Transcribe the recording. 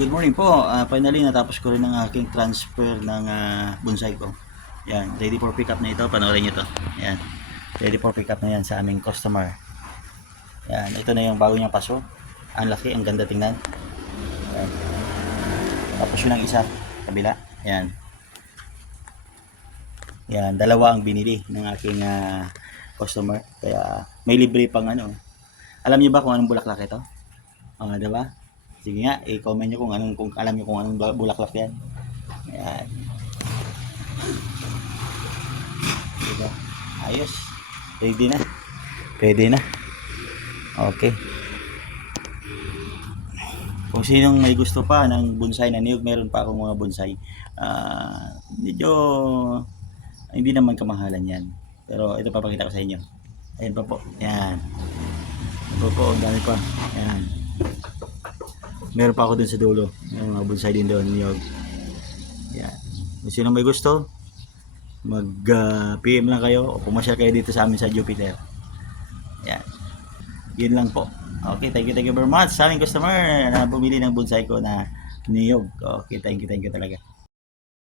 Good morning po. Finally, natapos ko rin ang aking transfer ng bonsai ko. Yan, ready for pick up na ito. Panoorin nyo to. Yan, ready for pick up na yan sa aming customer. Yan, ito na yung bago niyang paso. Ang laki, ang ganda tingnan. Yan. Tapos yun ang isa, kabila. Yan. Yan, dalawa ang binili ng aking customer. Kaya may libre pang ano. Alam niyo ba kung anong bulaklak ito? Diba? Sige nga, i-comment nyo kung alam nyo kung anong bulaklak yan. Ayan. Diba? Ayos. Pwede na. Pwede na. Okay. Kung sinong may gusto pa ng bonsai na niyog, meron pa akong mga bonsai. Medyo hindi naman kamahalan yan. Pero ito papakita ko sa inyo. Ayan pa po. Ayan. Ito po, ang dami pa. Ayan. Meron pa ako dun sa dulo. Yung mga bonsai din doon. Niyog. Ayan. Kung sino may gusto, mag-PM lang kayo o pumasyal kayo dito sa amin sa Jupiter. Ayan. Yun lang po. Okay, thank you very much sa aming customer na bumili ng bonsai ko na niyog. Okay, thank you talaga.